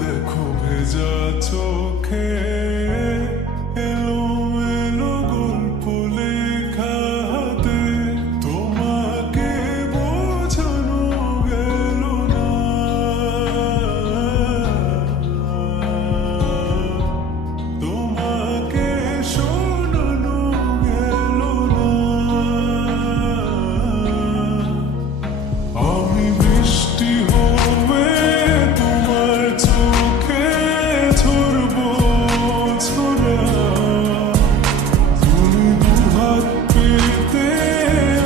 দেখো ভেজা চোখে এলো এলো গল্প লেখা হাতে, তোমাকে বোঝানো গেল না, তোমাকে শোনানো গেল না। আমি বৃষ্টি হয়ে তোমার চোখে ঝরবো ছোড়া, তুমি দুহাত পেতে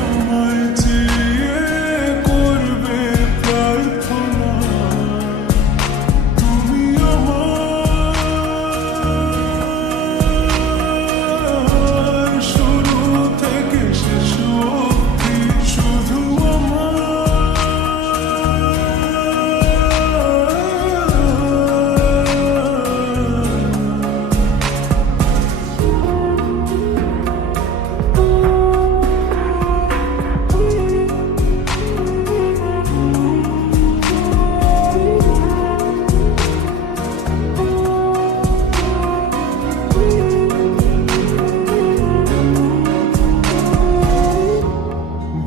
আমায় চেয়ে করবে প্রার্থনা, তুমি আমার শুরু থেকে শেষ অবধি শুধু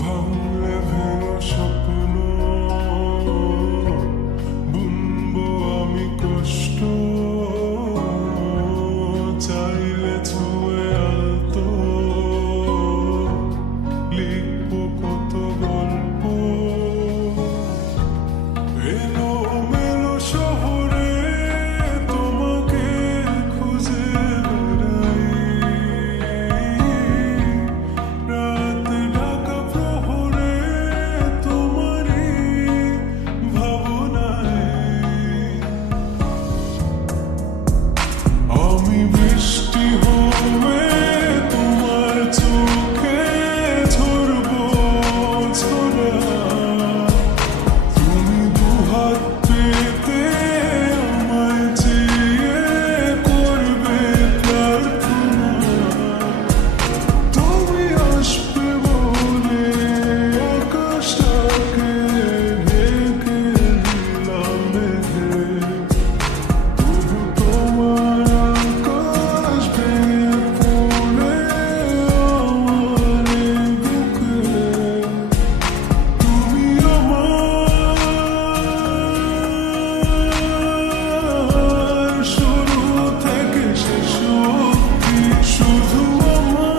ভাঙলে ভেঙো স্বপ্ন, বুনবো আমি কষ্ট, চাইলে ছুঁয়ে আলতো লিখবো কত গল্প, এলো মেলো শহরে তোমাকে খুঁজে বেড়াই, রাত ঢাকা প্রহরে তোমারই ভাবনায়। আমি বৃষ্টি হয়ে তোমার চোখে ঝরবো ছোড়া, তুমি দুহাত পেতে আমায় চেয়ে করবে প্রার্থনা, তুমি আসবে বলে আকাশটাকে ঢেকে দিলাম মেঘে, তবু তোমার আকাশ ভেঙে পড়ে আমার এই বুকে, তুমি আমার শুরু থেকে শেষ অবধি শুধু আমার।